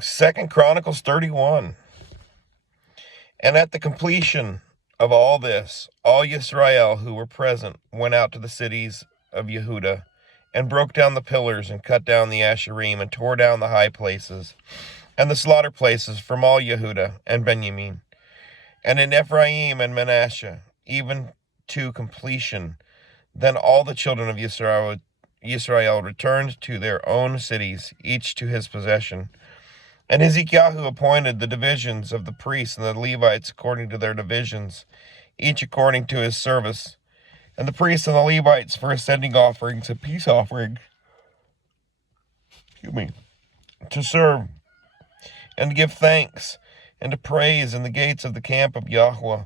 2 Chronicles 31. And at the completion of all this, all Israel who were present went out to the cities of Yehudah, and broke down the pillars, and cut down the Asherim, and tore down the high places, and the slaughter places from all Yehudah and Benjamin, and in Ephraim and Manasseh, even to completion. Then all the children of Israel returned to their own cities, each to his possession. And Hezekiah appointed the divisions of the priests and the Levites according to their divisions, each according to his service, and the priests and the Levites for ascending offerings and peace offerings, to serve and to give thanks and to praise in the gates of the camp of Yahweh.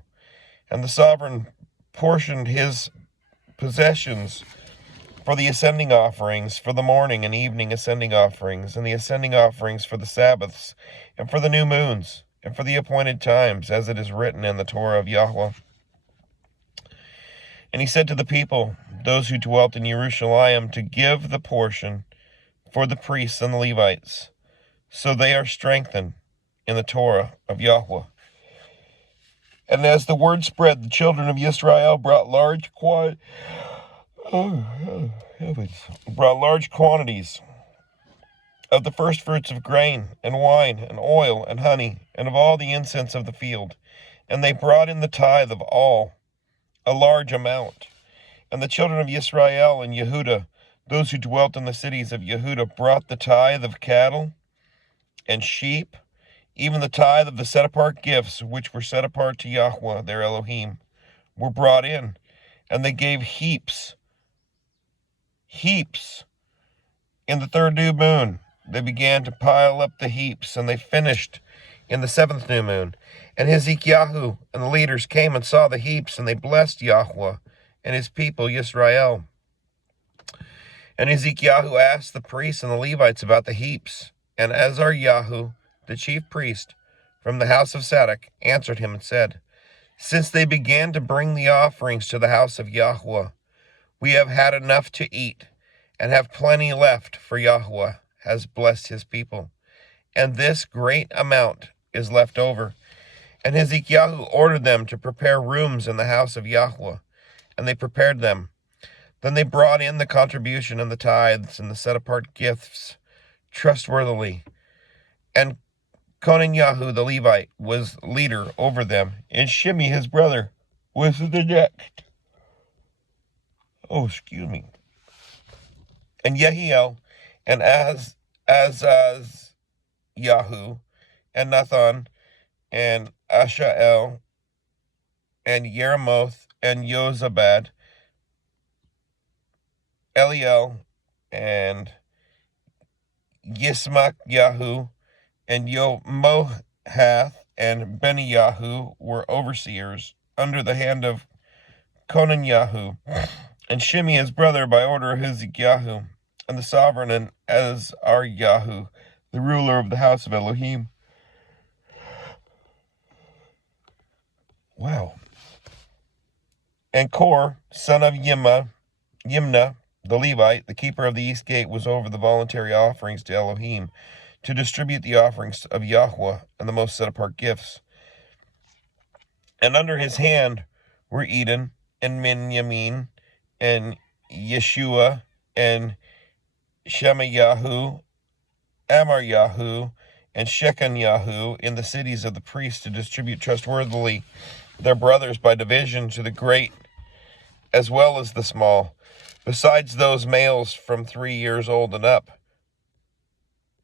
And the sovereign portioned his possessions for the ascending offerings, for the morning and evening ascending offerings, and the ascending offerings for the Sabbaths, and for the new moons, and for the appointed times, as it is written in the Torah of Yahweh. And he said to the people, those who dwelt in Jerusalem, to give the portion for the priests and the Levites, so they are strengthened in the Torah of Yahweh. And as the word spread, the children of Israel brought large quantities of the first fruits of grain, and wine, and oil, and honey, and of all the incense of the field. And they brought in the tithe of all, a large amount. And the children of Israel and Yehudah, those who dwelt in the cities of Yehudah, brought the tithe of cattle and sheep, even the tithe of the set-apart gifts, which were set apart to Yahweh, their Elohim, were brought in. And they gave heaps. In the third new moon, they began to pile up the heaps, and they finished in the seventh new moon. And Hezekiah and the leaders came and saw the heaps, and they blessed Yahweh and his people, Yisrael. And Hezekiah asked the priests and the Levites about the heaps. And Azariah, the chief priest from the house of Sadok, answered him and said, since they began to bring the offerings to the house of Yahweh, we have had enough to eat, and have plenty left, for Yahweh has blessed his people. And this great amount is left over. And Hezekiah ordered them to prepare rooms in the house of Yahweh, and they prepared them. Then they brought in the contribution and the tithes and the set-apart gifts trustworthily. And Conaniah the Levite was leader over them, and Shimei his brother was the next. And Yehiel, and Yahu, and Nathan, and Ashael, and Yeremoth, and Yozabad, Eliel, and Yismach-Yahu, and Yomohath, and Beniyahu were overseers under the hand of Conaniah, and Shimei his brother by order of Hezekiah, and the sovereign, and Azariah, the ruler of the house of Elohim. Wow. And Kor, son of Yimnah, the Levite, the keeper of the east gate, was over the voluntary offerings to Elohim, to distribute the offerings of Yahweh and the most set-apart gifts. And under his hand were Eden, and Minyamin, and Yeshua, and Shemayahu, Amaryahu, and Shechaniah in the cities of the priests, to distribute trustworthily their brothers by division to the great as well as the small, besides those males from 3 years old and up,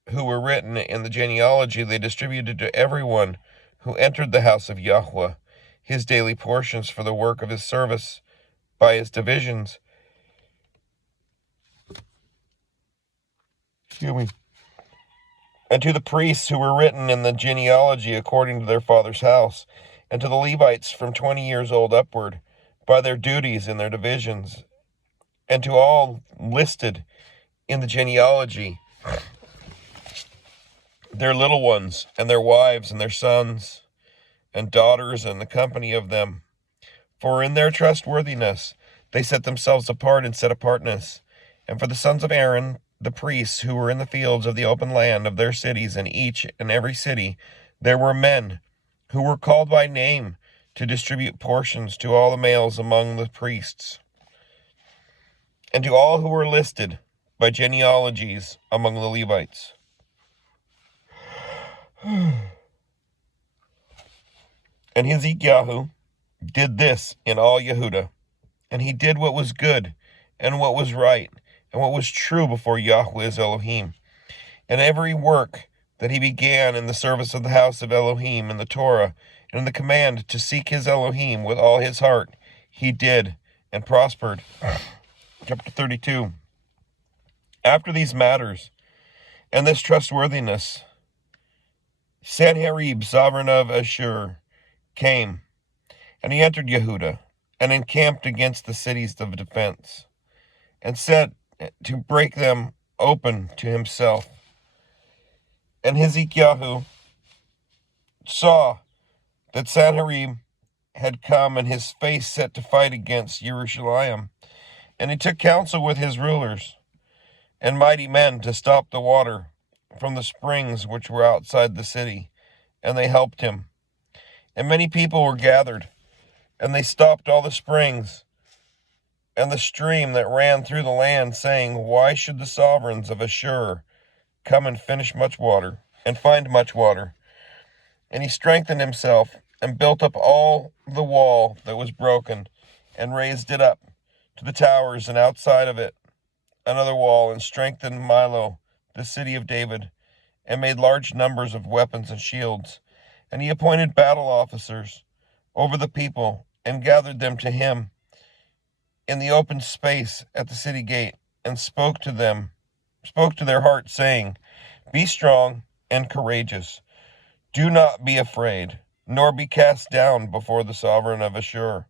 who were written in the genealogy. They distributed to everyone who entered the house of Yahweh his daily portions for the work of his service by his divisions. And to the priests who were written in the genealogy according to their father's house, and to the Levites from 20 years old upward, by their duties in their divisions, and to all listed in the genealogy, their little ones, and their wives, and their sons, and daughters, and the company of them. For in their trustworthiness they set themselves apart in set apartness. And for the sons of Aaron, the priests who were in the fields of the open land of their cities, in each and every city there were men who were called by name to distribute portions to all the males among the priests, and to all who were listed by genealogies among the Levites. And Hezekiah did this in all Yehudah, and he did what was good, and what was right, and what was true before Yahweh his Elohim. And every work that he began in the service of the house of Elohim, in the Torah, and in the command to seek his Elohim with all his heart, he did, and prospered. Chapter 32. After these matters, and this trustworthiness, Sanherib, sovereign of Ashur, came, and he entered Yehudah, and encamped against the cities of defense, and set to break them open to himself. And Hezekiah saw that Sanherib had come, and his face set to fight against Jerusalem. And he took counsel with his rulers and mighty men to stop the water from the springs which were outside the city, and they helped him. And many people were gathered, and they stopped all the springs and the stream that ran through the land, saying, Why should the sovereigns of Ashur come and find much water? And he strengthened himself, and built up all the wall that was broken, and raised it up to the towers, and outside of it another wall, and strengthened Milo, the city of David, and made large numbers of weapons and shields. And he appointed battle officers over the people, and gathered them to him in the open space at the city gate, and spoke to their hearts, saying, Be strong and courageous. Do not be afraid, nor be cast down before the sovereign of Ashur,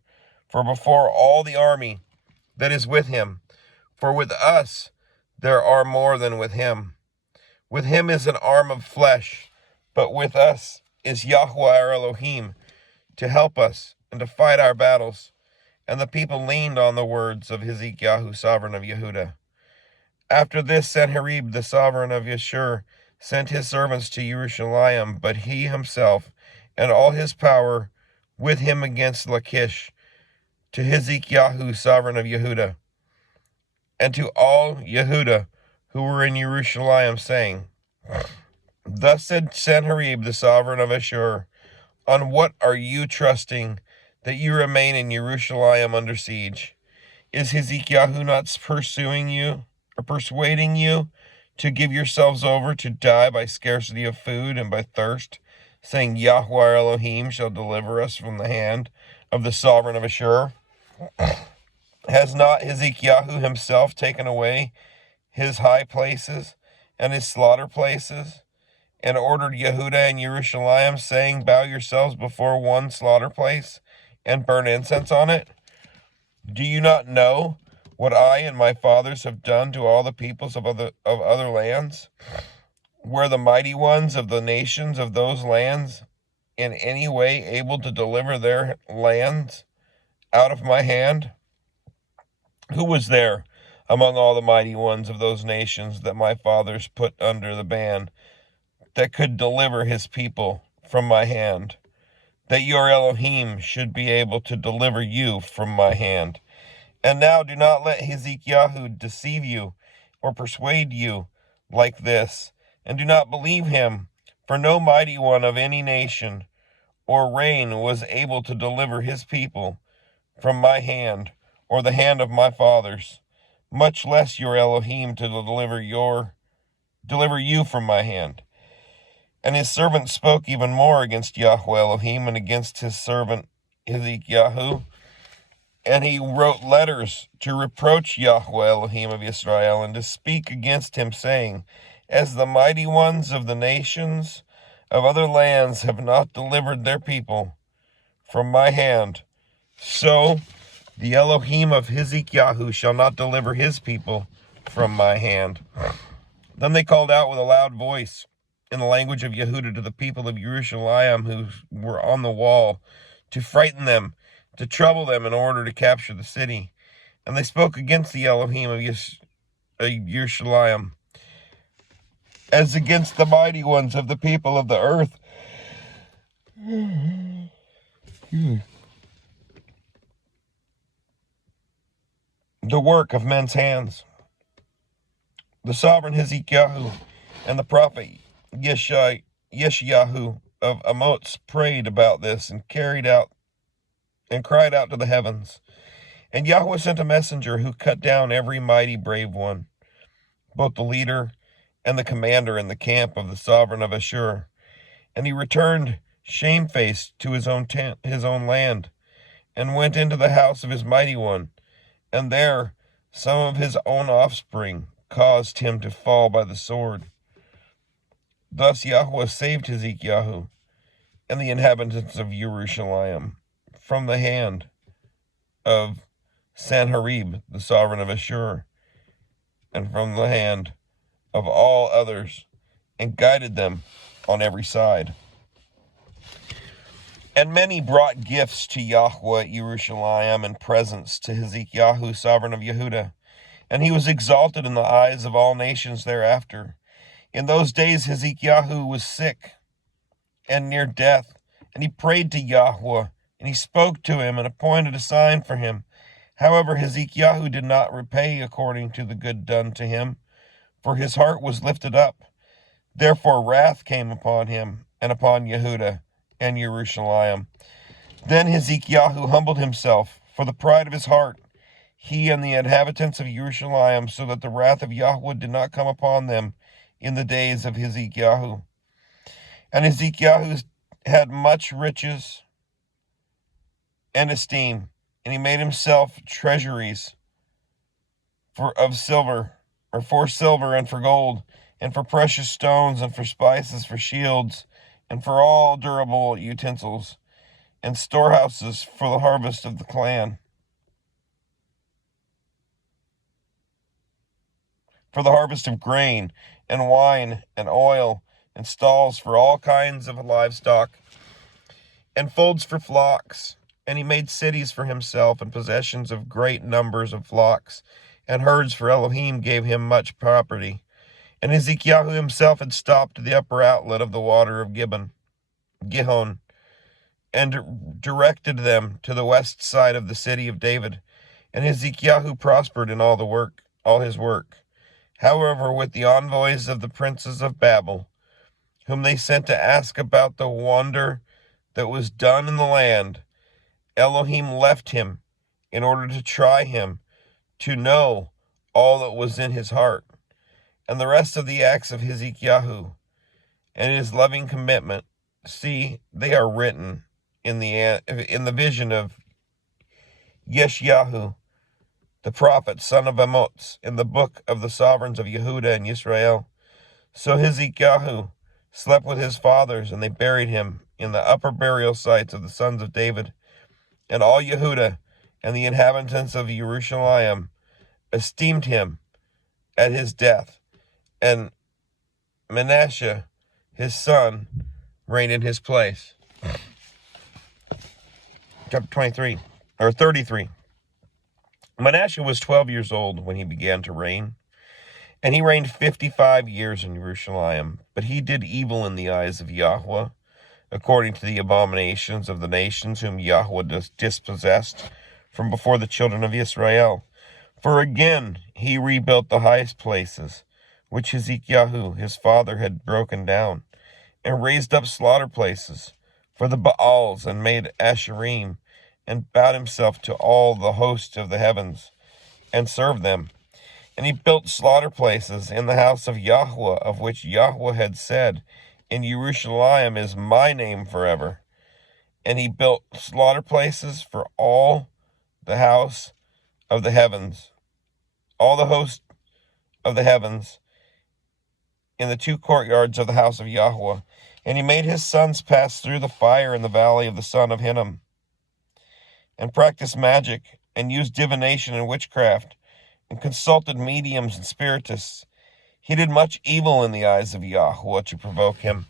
for before all the army that is with him. For with us there are more than with him. With him is an arm of flesh, but with us is Yahweh our Elohim to help us and to fight our battles. And the people leaned on the words of Hezekiah, sovereign of Yehudah. After this, Sanherib, the sovereign of Ashur, sent his servants to Jerusalem, but he himself and all his power with him against Lachish, to Hezekiah, sovereign of Yehudah, and to all Yehudah who were in Jerusalem, saying, Thus said Sanherib, the sovereign of Ashur, On what are you trusting that you remain in Jerusalem under siege? Is Hezekiah not persuading you to give yourselves over to die by scarcity of food and by thirst, saying, Yahweh our Elohim shall deliver us from the hand of the sovereign of Ashur? Has not Hezekiah himself taken away his high places and his slaughter places, and ordered Yehudah and Jerusalem, saying, Bow yourselves before one slaughter place, and burn incense on it? Do you not know what I and my fathers have done to all the peoples of other lands? Were the mighty ones of the nations of those lands in any way able to deliver their lands out of my hand? Who was there among all the mighty ones of those nations that my fathers put under the ban, that could deliver his people from my hand, that your Elohim should be able to deliver you from my hand? And now do not let Hezekiah deceive you or persuade you like this, and do not believe him, for no mighty one of any nation or reign was able to deliver his people from my hand, or the hand of my fathers, much less your Elohim to deliver you from my hand. And his servant spoke even more against Yahweh Elohim and against his servant Hezekiah, and he wrote letters to reproach Yahweh Elohim of Israel, and to speak against him, saying, As the mighty ones of the nations of other lands have not delivered their people from my hand, so the Elohim of Hezekiah shall not deliver his people from my hand. Then they called out with a loud voice in the language of Yehudah to the people of Jerusalem who were on the wall, to frighten them, to trouble them in order to capture the city. And they spoke against the Elohim of Jerusalem, as against the mighty ones of the people of the earth. The work of men's hands. The sovereign Hezekiah and the prophet Yeshayahu of Amoz prayed about this and cried out to the heavens. And Yahweh sent a messenger who cut down every mighty brave one, both the leader and the commander in the camp of the sovereign of Ashur. And he returned shamefaced to his own land, and went into the house of his mighty one. And there some of his own offspring caused him to fall by the sword. Thus Yahweh saved Hezekiah and the inhabitants of Jerusalem from the hand of Sanherib, the sovereign of Ashur, and from the hand of all others, and guided them on every side. And many brought gifts to Yahweh at Jerusalem and presents to Hezekiah, sovereign of Yehudah, and he was exalted in the eyes of all nations thereafter. In those days Hezekiah was sick and near death, and he prayed to Yahweh, and he spoke to him and appointed a sign for him. However, Hezekiah did not repay according to the good done to him, for his heart was lifted up. Therefore wrath came upon him and upon Yehudah and Jerusalem. Then Hezekiah humbled himself for the pride of his heart, he and the inhabitants of Jerusalem, so that the wrath of Yahweh did not come upon them in the days of Hezekiah. And Hezekiah had much riches and esteem, and he made himself treasuries for silver and for gold, and for precious stones, and for spices, for shields, and for all durable utensils, and storehouses for the harvest of the clan, for the harvest of grain, and wine, and oil, and stalls for all kinds of livestock, and folds for flocks. And he made cities for himself, and possessions of great numbers of flocks, and herds, for Elohim gave him much property. And Hezekiah himself had stopped the upper outlet of the water of Gihon, and directed them to the west side of the city of David. And Hezekiah prospered in all his work. However, with the envoys of the princes of Babel, whom they sent to ask about the wonder that was done in the land, Elohim left him in order to try him, to know all that was in his heart. And the rest of the acts of Hezekiah and his loving commitment, see, they are written in the vision of Yeshayahu, the prophet, son of Amoz, in the book of the sovereigns of Yehudah and Israel. So Hezekiah slept with his fathers, and they buried him in the upper burial sites of the sons of David. And all Yehudah and the inhabitants of Jerusalem esteemed him at his death, and Manasseh, his son, reigned in his place. Chapter 33. Manasseh was 12 years old when he began to reign, and he reigned 55 years in Jerusalem. But he did evil in the eyes of Yahweh, according to the abominations of the nations whom Yahweh dispossessed from before the children of Israel. For again he rebuilt the highest places, which Hezekiah his father had broken down, and raised up slaughter places for the Baals, and made Asherim, and bowed himself to all the host of the heavens, and served them. And he built slaughter places in the house of Yahweh, of which Yahweh had said, in Jerusalem is my name forever. And he built slaughter places for all the house of the heavens, all the host of the heavens, in the two courtyards of the house of Yahweh. And he made his sons pass through the fire in the valley of the son of Hinnom, and practiced magic, and used divination and witchcraft, and consulted mediums and spiritists. He did much evil in the eyes of Yahweh to provoke him.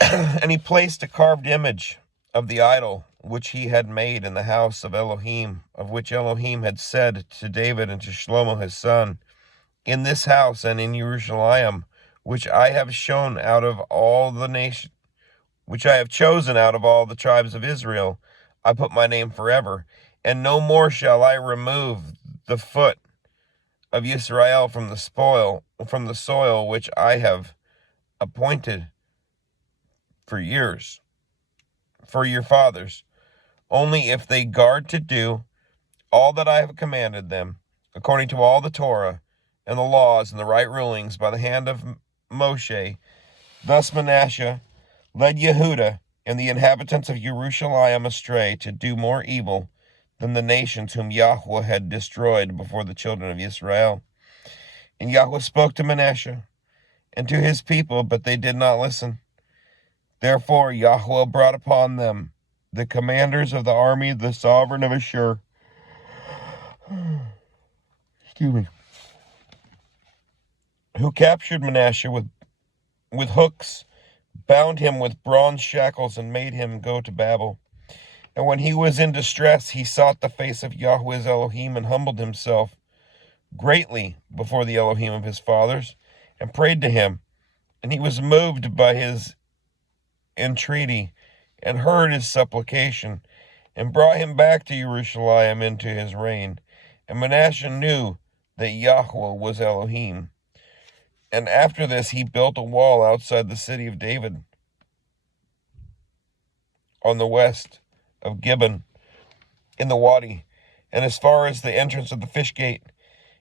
And he placed a carved image of the idol which he had made in the house of Elohim, of which Elohim had said to David and to Shlomo his son, in this house and in Jerusalem, which I have shown out of all the nation, which I have chosen out of all the tribes of Israel, I put my name forever, and no more shall I remove the foot of Israel from the soil which I have appointed for years, for your fathers, only if they guard to do all that I have commanded them, according to all the Torah and the laws and the right rulings by the hand of Moshe. Thus Manasseh led Yehudah and the inhabitants of Jerusalem astray to do more evil than the nations whom Yahweh had destroyed before the children of Israel. And Yahweh spoke to Manasseh and to his people, but they did not listen. Therefore Yahweh brought upon them the commanders of the army, the sovereign of Ashur, who captured Manasseh with hooks, bound him with bronze shackles, and made him go to Babel. And when he was in distress, he sought the face of Yahweh Elohim and humbled himself greatly before the Elohim of his fathers and prayed to him. And he was moved by his entreaty and heard his supplication and brought him back to Jerusalem into his reign. And Manasseh knew that Yahweh was Elohim. And after this he built a wall outside the city of David on the west of Gibeon in the Wadi, and as far as the entrance of the fish gate.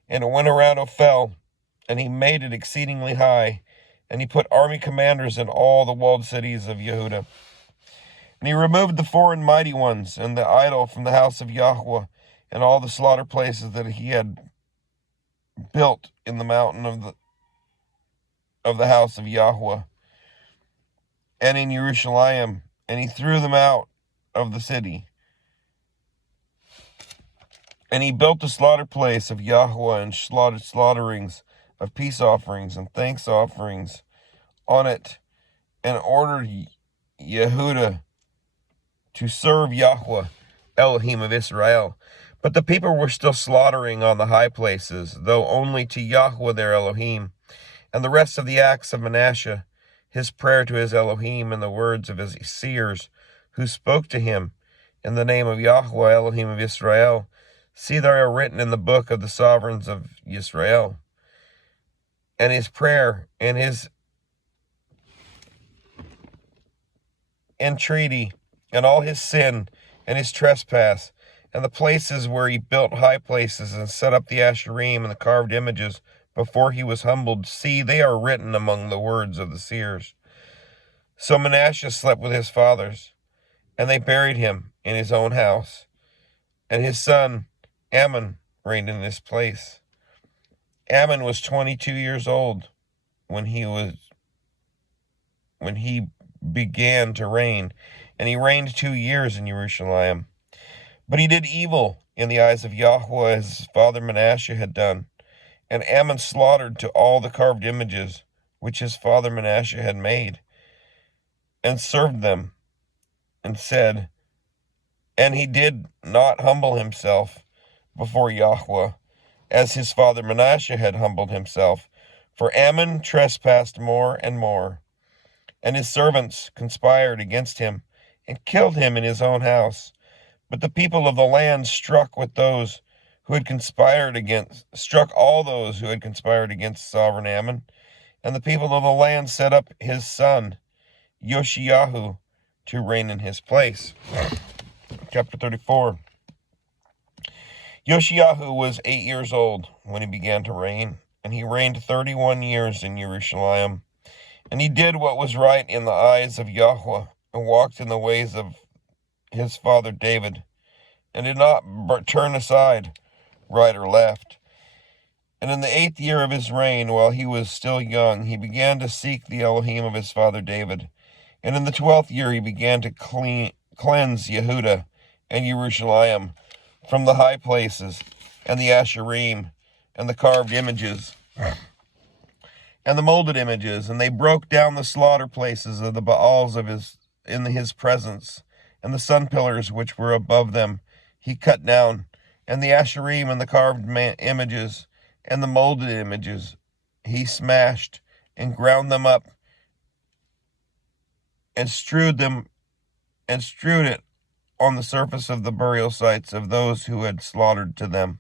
And it went around Ophel, and he made it exceedingly high, and he put army commanders in all the walled cities of Yehudah. And he removed the foreign mighty ones and the idol from the house of Yahweh, and all the slaughter places that he had built in the mountain of the house of Yahweh, and in Jerusalem, and he threw them out of the city. And he built a slaughter place of Yahweh, and slaughtered slaughterings of peace offerings and thanks offerings on it, and ordered Yehudah to serve Yahweh, Elohim of Israel. But the people were still slaughtering on the high places, though only to Yahweh their Elohim. And the rest of the acts of Manasseh, his prayer to his Elohim, and the words of his seers, who spoke to him in the name of Yahweh, Elohim of Israel, see, they are written in the book of the sovereigns of Israel. And his prayer and his entreaty and all his sin and his trespass, and the places where he built high places and set up the Asherim and the carved images before he was humbled, see, they are written among the words of the seers. So Manasseh slept with his fathers, and they buried him in his own house, and his son Ammon reigned in his place. Ammon was 22 years old when he began to reign, and he reigned 2 years in Jerusalem. But he did evil in the eyes of Yahweh, as his father Manasseh had done. And Ammon slaughtered to all the carved images which his father Manasseh had made, and served them, and said, and he did not humble himself before Yahweh, as his father Manasseh had humbled himself. For Ammon trespassed more and more, and his servants conspired against him, and killed him in his own house. But the people of the land struck all those who had conspired against sovereign Ammon, and the people of the land set up his son Yoshiyahu to reign in his place. Chapter 34. Yoshiyahu was 8 years old when he began to reign, and he reigned 31 years in Jerusalem. And he did what was right in the eyes of Yahweh, and walked in the ways of his father David, and did not turn aside right or left. And in the 8th year of his reign, while he was still young, he began to seek the Elohim of his father David. And in the 12th year he began to cleanse Yehudah and Jerusalem from the high places, and the Asherim, and the carved images, and the molded images, and they broke down the slaughter places of the Baals in his presence, and the sun pillars which were above them he cut down, and the Asherim and the carved images, and the molded images. He smashed and ground them up and strewed it on the surface of the burial sites of those who had slaughtered to them.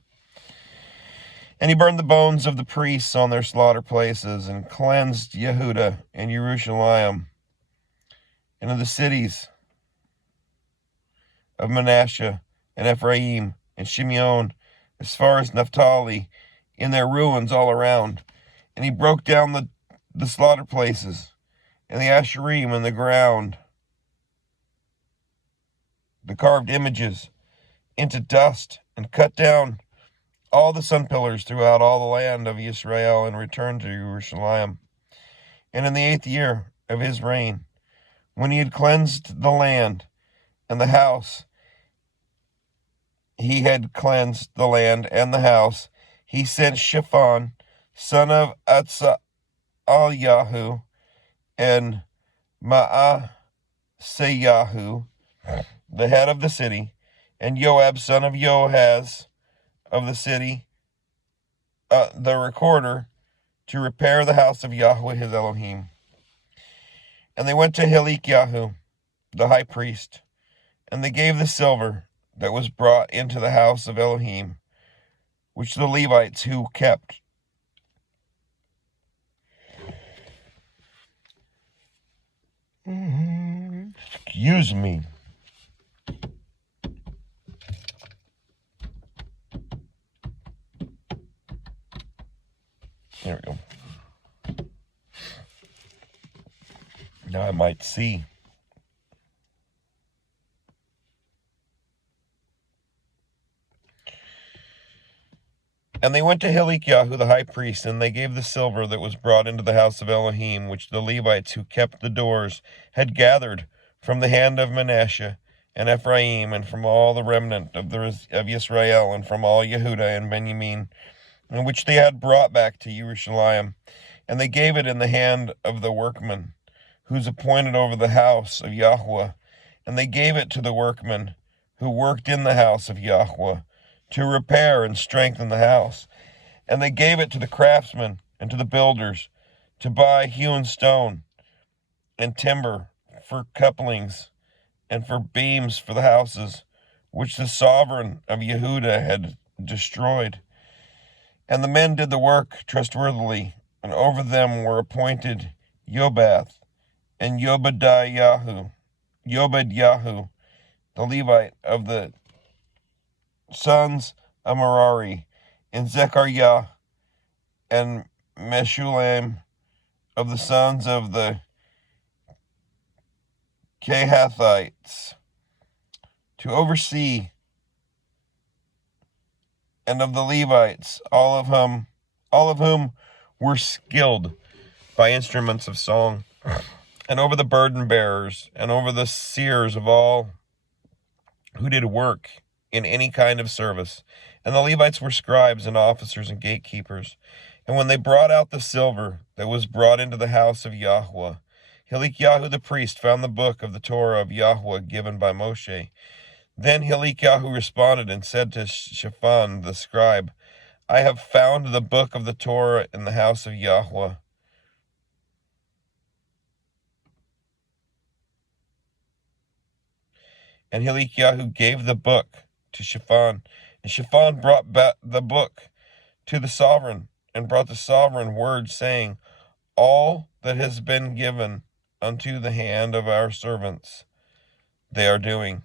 And he burned the bones of the priests on their slaughter places, and cleansed Yehuda and Jerusalem, and of the cities of Manasseh and Ephraim and Shimeon, as far as Naphtali, in their ruins all around. And he broke down the slaughter places, and the Asherim in the ground, the carved images, into dust, and cut down all the sun pillars throughout all the land of Israel, and returned to Jerusalem. And in the 8th year of his reign, when he had cleansed the land and the house, he sent Shaphan, son of Atzalyahu, and Maaseyahu, the head of the city, and Joab, son of Joahaz, of the city, the recorder, to repair the house of Yahweh his Elohim. And they went to Hilkiah, the high priest, and they gave the silver that was brought into the house of Elohim, which the Levites who kept. Excuse me. There we go. Now I might see. And they went to Hilkiah, the high priest, and they gave the silver that was brought into the house of Elohim, which the Levites who kept the doors had gathered from the hand of Manasseh and Ephraim, and from all the remnant of Israel, and from all Yehuda and Benjamin, and which they had brought back to Jerusalem. And they gave it in the hand of the workman, who's appointed over the house of Yahweh. And they gave it to the workmen who worked in the house of Yahweh, to repair and strengthen the house. And they gave it to the craftsmen and to the builders, to buy hewn stone and timber for couplings and for beams for the houses, which the sovereign of Yehuda had destroyed. And the men did the work trustworthily, and over them were appointed Jobath and Obadiah, the Levite of the sons of Merari, and Zechariah and Meshullam of the sons of the Kehathites, to oversee, and of the Levites, all of whom were skilled by instruments of song, and over the burden bearers, and over the seers of all who did work in any kind of service. And the Levites were scribes and officers and gatekeepers. And when they brought out the silver that was brought into the house of Yahweh, Hilkiah the priest found the book of the Torah of Yahweh given by Moshe. Then Hilkiah responded and said to Shaphan the scribe, I have found the book of the Torah in the house of Yahweh. And Hilkiah gave the book to Shaphan, and Shaphan brought back the book to the sovereign, and brought the sovereign word, saying, all that has been given unto the hand of our servants they are doing,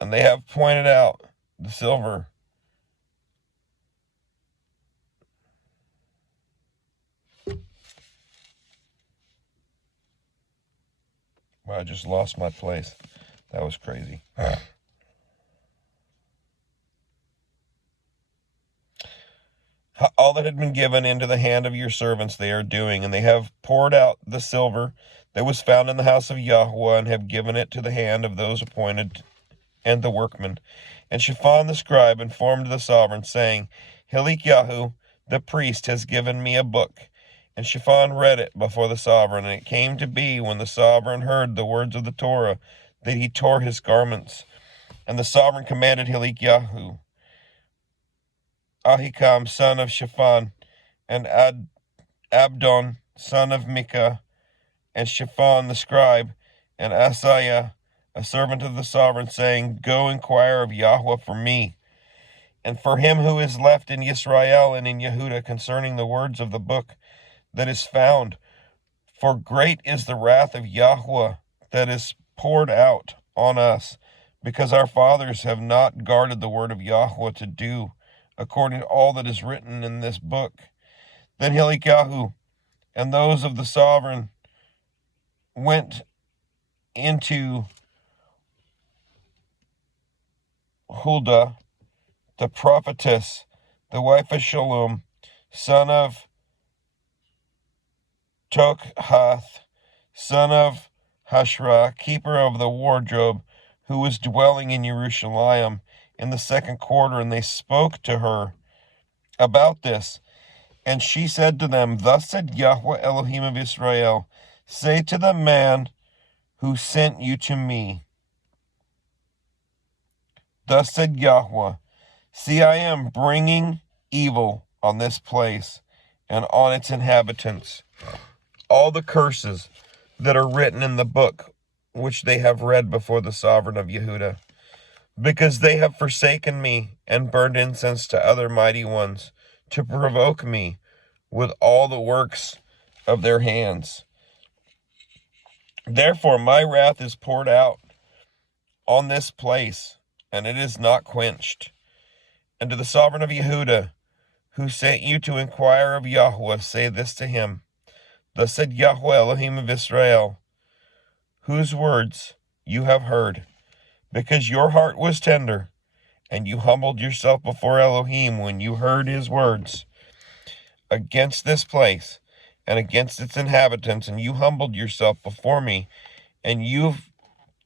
and they have pointed out the silver well, I just lost my place. That was crazy. All that had been given into the hand of your servants they are doing, and they have poured out the silver that was found in the house of Yahweh, and have given it to the hand of those appointed and the workmen. And Shaphan the scribe informed the sovereign, saying, Hilkiah the priest has given me a book. And Shaphan read it before the sovereign. And it came to be, when the sovereign heard the words of the Torah, that he tore his garments. And the sovereign commanded Hilkiah Ahikam, son of Shaphan, and Abdon, son of Micah, and Shaphan the scribe, and Asaiah, a servant of the sovereign, saying, Go inquire of Yahweh for me, and for him who is left in Israel and in Yehudah concerning the words of the book that is found. For great is the wrath of Yahweh that is poured out on us, because our fathers have not guarded the word of Yahweh to do according to all that is written in this book. Then Hilkiah and those of the sovereign went into Huldah, the prophetess, the wife of Shallum, son of Tokhath, son of Hashra, keeper of the wardrobe, who was dwelling in Jerusalem in the second quarter, and they spoke to her about this. And she said to them, Thus said Yahweh Elohim of Israel, say to the man who sent you to me, Thus said Yahweh, see, I am bringing evil on this place and on its inhabitants, all the curses that are written in the book which they have read before the sovereign of Yehudah, because they have forsaken me and burned incense to other mighty ones, to provoke me with all the works of their hands. Therefore my wrath is poured out on this place, and it is not quenched. And to the sovereign of Yehudah, who sent you to inquire of Yahweh, say this to him, Thus said Yahweh Elohim of Israel, whose words you have heard, because your heart was tender, and you humbled yourself before Elohim when you heard his words against this place and against its inhabitants, and you humbled yourself before me, and you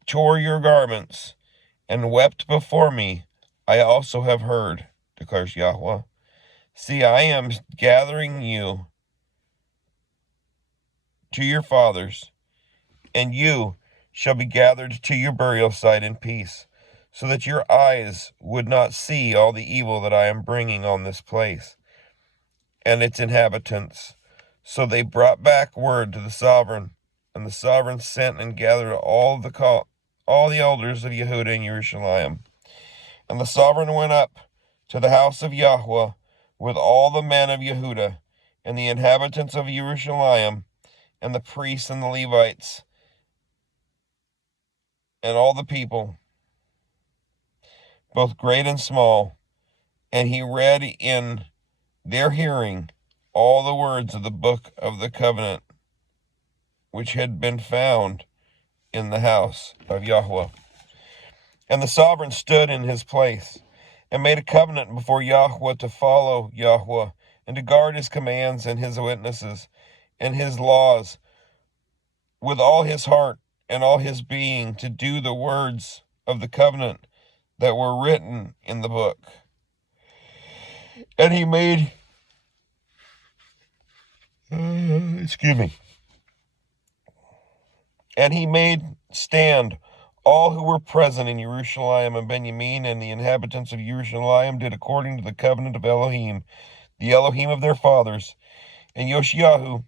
tore your garments and wept before me, I also have heard, declares Yahweh. See, I am gathering you to your fathers, and you shall be gathered to your burial site in peace, so that your eyes would not see all the evil that I am bringing on this place and its inhabitants. So they brought back word to the sovereign, and the sovereign sent and gathered all the elders of Yehudah and Jerusalem. And the sovereign went up to the house of Yahweh with all the men of Yehudah and the inhabitants of Jerusalem, and the priests and the Levites, and all the people, both great and small, and he read in their hearing all the words of the book of the covenant which had been found in the house of Yahweh. And the sovereign stood in his place and made a covenant before Yahweh to follow Yahweh and to guard his commands and his witnesses and his laws with all his heart and all his being, to do the words of the covenant that were written in the book. And he made and he made stand all who were present in Jerusalem and Benjamin, and the inhabitants of Jerusalem did according to the covenant of Elohim, the Elohim of their fathers. And Yoshiahu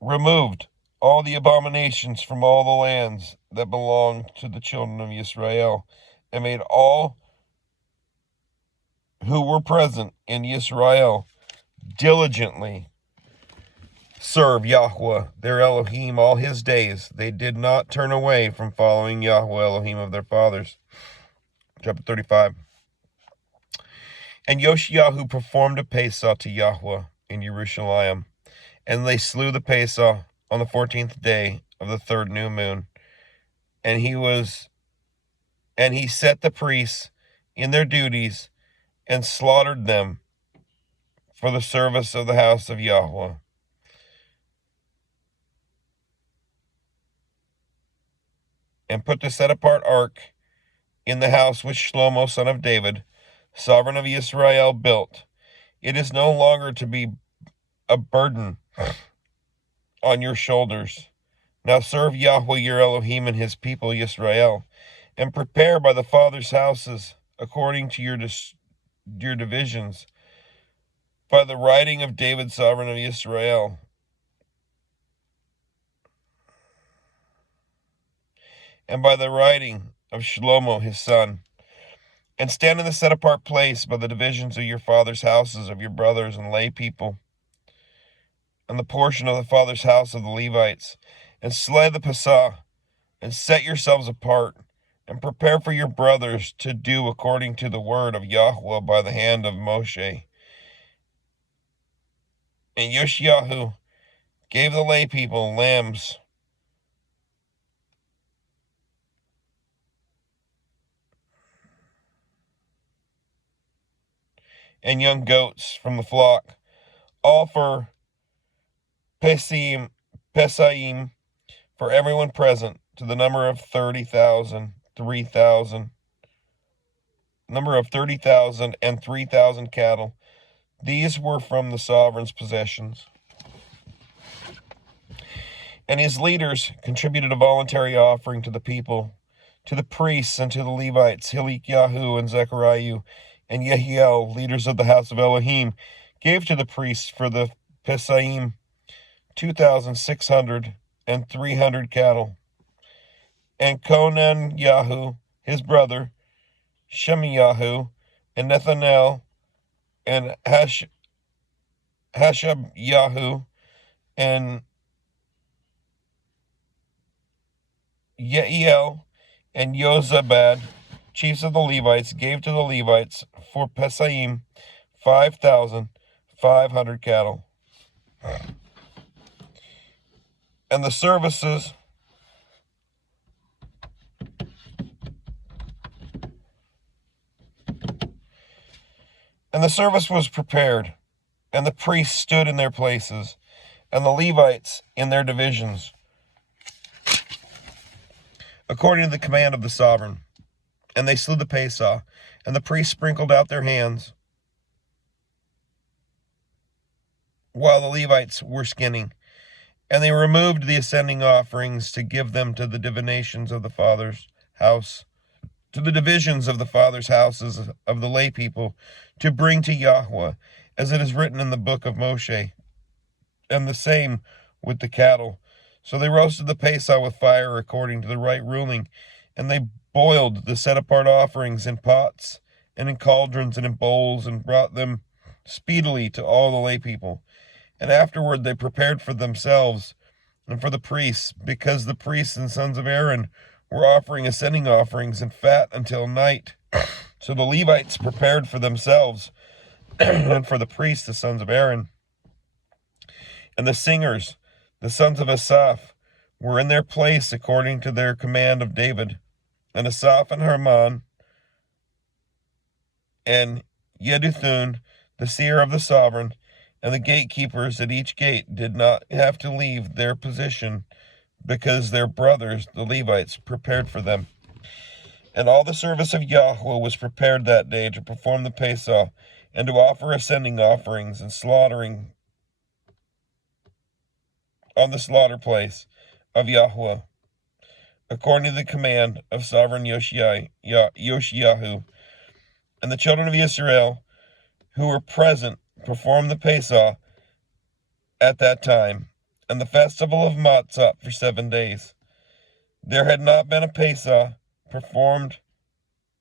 removed all the abominations from all the lands that belonged to the children of Israel, and made all who were present in Israel diligently serve Yahweh, their Elohim, all his days. They did not turn away from following Yahweh, Elohim of their fathers. Chapter 35. And Yoshiahu performed a Pesach to Yahweh in Jerusalem, and they slew the Pesach on the 14th day of the third new moon. And he set the priests in their duties and slaughtered them for the service of the house of Yahweh. And put the set-apart ark in the house which Shlomo, son of David, sovereign of Israel, built. It is no longer to be a burden on your shoulders. Now serve Yahweh your Elohim and his people Yisrael, and prepare by the fathers' houses according to your divisions, by the writing of David, sovereign of Israel, and by the writing of Shlomo his son, and stand in the set-apart place by the divisions of your father's houses, of your brothers and lay people, and the portion of the father's house of the Levites, and slay the Passah, and set yourselves apart, and prepare for your brothers to do according to the word of Yahweh by the hand of Moshe. And Yoshiyahu gave the lay people lambs and young goats from the flock, all for Pesaim, for everyone present, to the number of 30,000, 3,000, number of 30,000 and 3,000 cattle. These were from the sovereign's possessions. And his leaders contributed a voluntary offering to the people, to the priests and to the Levites, Hilkiah and Zechariah and Yehiel, leaders of the house of Elohim, gave to the priests for the Pesaim 2,600 and 300 cattle. And Conan Yahu, his brother, Shemiyahu, and Nethanel, and Hashabyahu, and Yeiel, and Yozabad, chiefs of the Levites, gave to the Levites for Pesaim 5,500 cattle. And the service was prepared, and the priests stood in their places, and the Levites in their divisions, according to the command of the sovereign. And they slew the Pesah, and the priests sprinkled out their hands, while the Levites were skinning. And they removed the ascending offerings to give them to the divinations of the father's house, to the divisions of the father's houses of the lay people, to bring to Yahweh, as it is written in the book of Moshe, and the same with the cattle. So they roasted the Pesah with fire according to the right ruling, and they boiled the set-apart offerings in pots, and in cauldrons, and in bowls, and brought them speedily to all the lay people. And afterward they prepared for themselves, and for the priests, because the priests and sons of Aaron were offering ascending offerings and fat until night. So the Levites prepared for themselves, and for the priests, the sons of Aaron. And the singers, the sons of Asaph, were in their place according to their command of David. And Asaph and Herman and Yeduthun, the seer of the sovereign, and the gatekeepers at each gate did not have to leave their position, because their brothers, the Levites, prepared for them. And all the service of Yahweh was prepared that day to perform the Pesah, and to offer ascending offerings and slaughtering on the slaughter place of Yahweh, according to the command of sovereign Yoshiyahu. And the children of Israel who were present performed the Pesah at that time, and the festival of Matzah for 7 days. There had not been a Pesah performed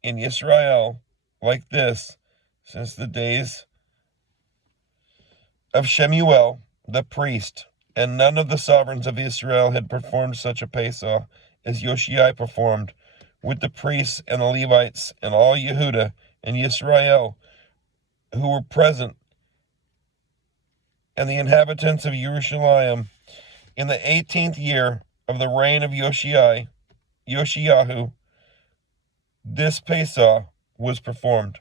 in Israel like this since the days of Shemuel the priest, and none of the sovereigns of Israel had performed such a Pesah as Yoshai performed, with the priests and the Levites and all Yehudah and Israel who were present, and the inhabitants of Jerusalem. In the 18th year of the reign of Yoshiyahu, this Pesah was performed.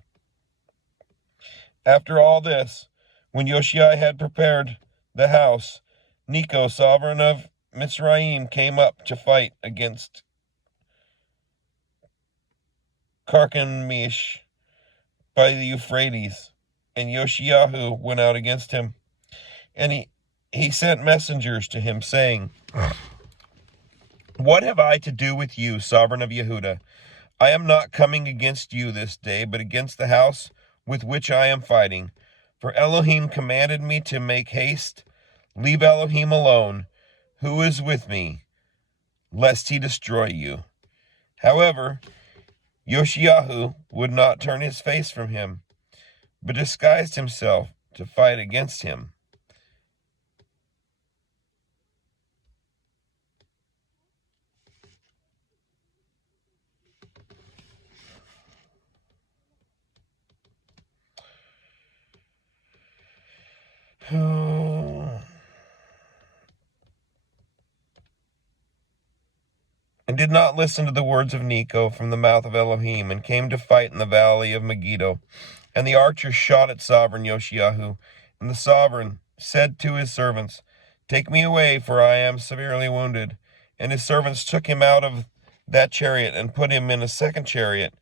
After all this, when Yoshiyahu had prepared the house, Necho, sovereign of Mitzrayim, came up to fight against Carchemish by the Euphrates, and Yoshiyahu went out against him. And he sent messengers to him, saying, "What have I to do with you, sovereign of Yehudah? I am not coming against you this day, but against the house with which I am fighting. For Elohim commanded me to make haste. Leave Elohim alone, who is with me, lest he destroy you. However, Yoshiyahu would not turn his face from him, but disguised himself to fight against him. And did not listen to the words of Necho from the mouth of Elohim, and came to fight in the valley of Megiddo. And the archers shot at sovereign Yoshiyahu, and the sovereign said to his servants, Take me away, for I am severely wounded. And his servants took him out of that chariot, and put him in a second chariot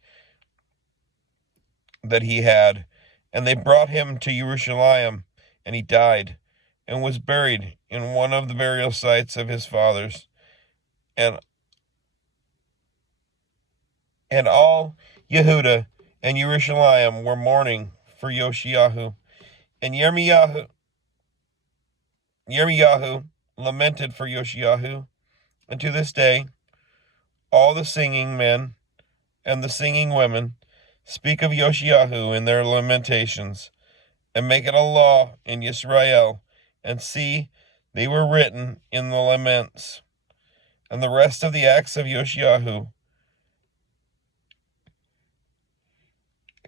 that he had. And they brought him to Jerusalem, and he died, and was buried in one of the burial sites of his fathers. And all Yehuda and Jerusalem were mourning for Yoshiyahu. And Yirmiyahu lamented for Yoshiyahu. And to this day, all the singing men and the singing women speak of Yoshiyahu in their lamentations, and make it a law in Israel. And see, they were written in the laments. And the rest of the acts of Yoshiyahu,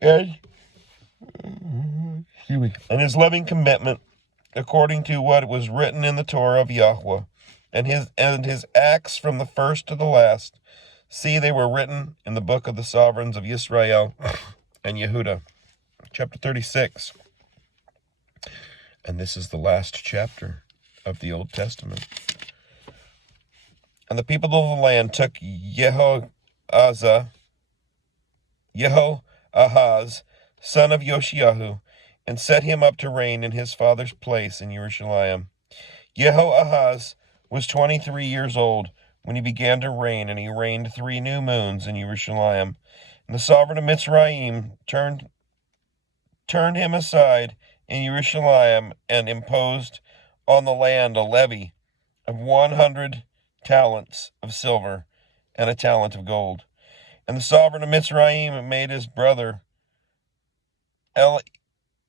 and his loving commitment, according to what was written in the Torah of Yahweh, and his acts from the first to the last. See, they were written in the book of the sovereigns of Israel and Yehuda. Chapter 36. And this is the last chapter of the Old Testament. And the people of the land took Jehoahaz, son of Yoshiyahu, and set him up to reign in his father's place in Jerusalem. Jehoahaz was 23 years old when he began to reign, and he reigned 3 new moons in Jerusalem. And the sovereign of Mitzrayim turned him aside in Jerusalem, and imposed on the land a levy of 100 talents of silver and a talent of gold. And the sovereign of Mitzrayim made his brother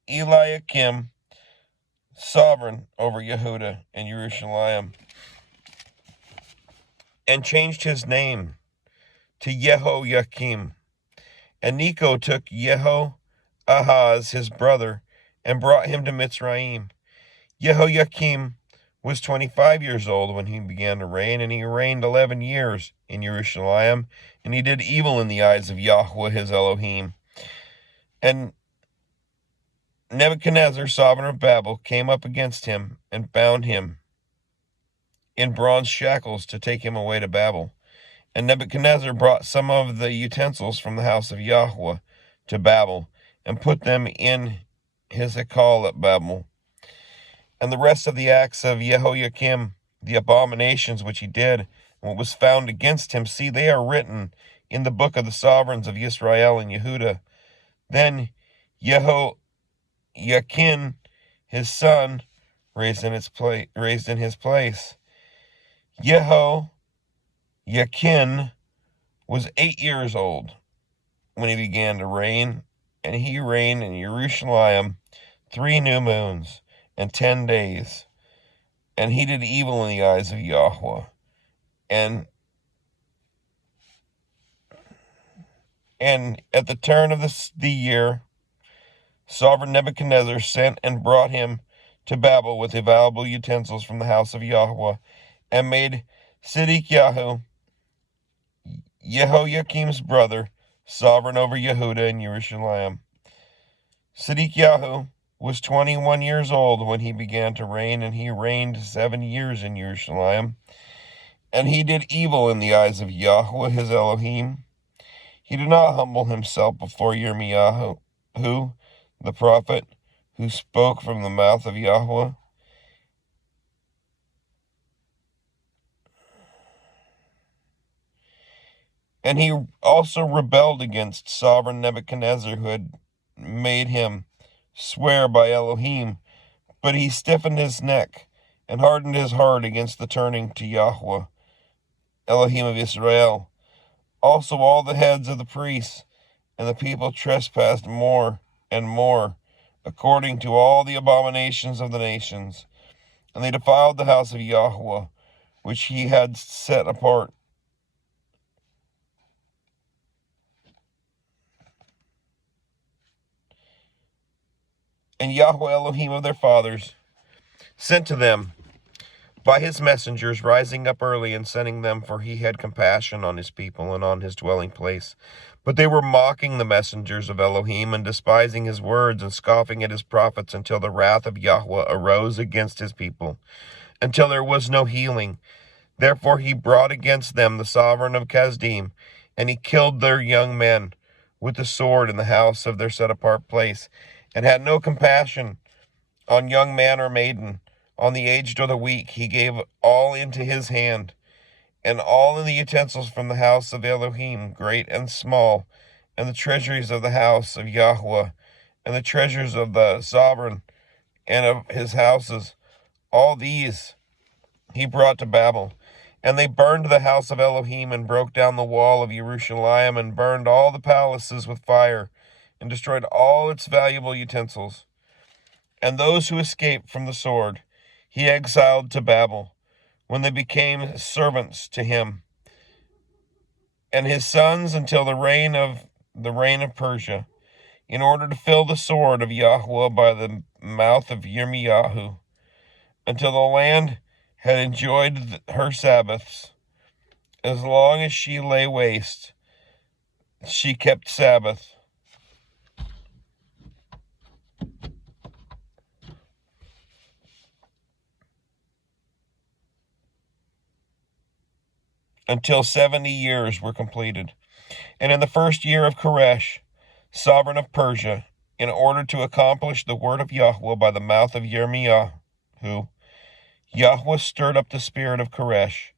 Eliakim sovereign over Yehuda and Jerusalem, and changed his name to Jehoiakim. And Necho took Jehoahaz his brother, and brought him to Mitzrayim. Jehoiakim was 25 years old when he began to reign, and he reigned 11 years in Jerusalem, and he did evil in the eyes of Yahweh his Elohim. And Nebuchadnezzar, sovereign of Babel, came up against him and bound him in bronze shackles to take him away to Babel. And Nebuchadnezzar brought some of the utensils from the house of Yahweh to Babel, and put them in his hekal at Babel. And the rest of the acts of Jehoiakim, the abominations which he did, and what was found against him, see, they are written in the book of the sovereigns of Israel and Yehuda. Then Jehoiakim, his son, raised in his place. Jehoiakim was 8 years old when he began to reign, and he reigned in Jerusalem 3 new moons and 10 days. And he did evil in the eyes of Yahweh. And at the turn of the year, sovereign Nebuchadnezzar sent and brought him to Babel with valuable utensils from the house of Yahweh, and made Sidkiyahu, Jehoiakim's brother, sovereign over Yehuda and Jerusalem. Sidkiyahu was 21 years old when he began to reign, and he reigned 7 years in Jerusalem. And he did evil in the eyes of Yahweh his Elohim. He did not humble himself before Yirmiyahu, the prophet, who spoke from the mouth of Yahweh. And he also rebelled against sovereign Nebuchadnezzar, who had made him swear by Elohim, but he stiffened his neck and hardened his heart against the turning to Yahweh, Elohim of Israel. Also all the heads of the priests and the people trespassed more and more, according to all the abominations of the nations. And they defiled the house of Yahweh, which he had set apart. And Yahweh Elohim of their fathers sent to them by his messengers, rising up early and sending them, for he had compassion on his people and on his dwelling place. But they were mocking the messengers of Elohim and despising his words and scoffing at his prophets, until the wrath of Yahweh arose against his people, until there was no healing. Therefore he brought against them the sovereign of Kasdim, and he killed their young men with the sword in the house of their set-apart place, and had no compassion on young man or maiden, on the aged or the weak. He gave all into his hand, and all in the utensils from the house of Elohim, great and small, and the treasuries of the house of Yahweh, and the treasures of the sovereign and of his houses. All these he brought to Babel. And they burned the house of Elohim, and broke down the wall of Jerusalem, and burned all the palaces with fire, and destroyed all its valuable utensils. And those who escaped from the sword he exiled to Babel, when they became servants to him, and his sons until the reign of Persia, in order to fill the sword of Yahweh by the mouth of Yirmiyahu, until the land had enjoyed her Sabbaths. As long as she lay waste, she kept Sabbath. Until 70 years were completed. And in the first year of Koresh, sovereign of Persia, in order to accomplish the word of Yahweh by the mouth of Yirmiyahu, Yahweh stirred up the spirit of Koresh,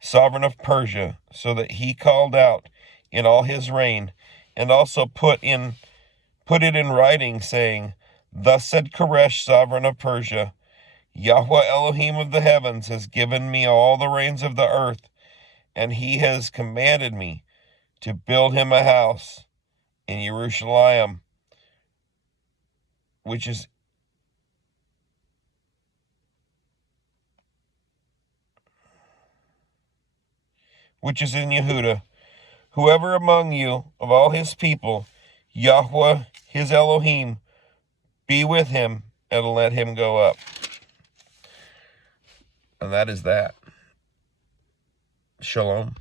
sovereign of Persia, so that he called out in all his reign, and also put it in writing, saying, Thus said Koresh, sovereign of Persia, Yahweh Elohim of the heavens has given me all the reins of the earth, and he has commanded me to build him a house in Jerusalem, which is in Yehuda. Whoever among you of all his people, Yahweh his Elohim, be with him, and let him go up. And that is that. Shalom.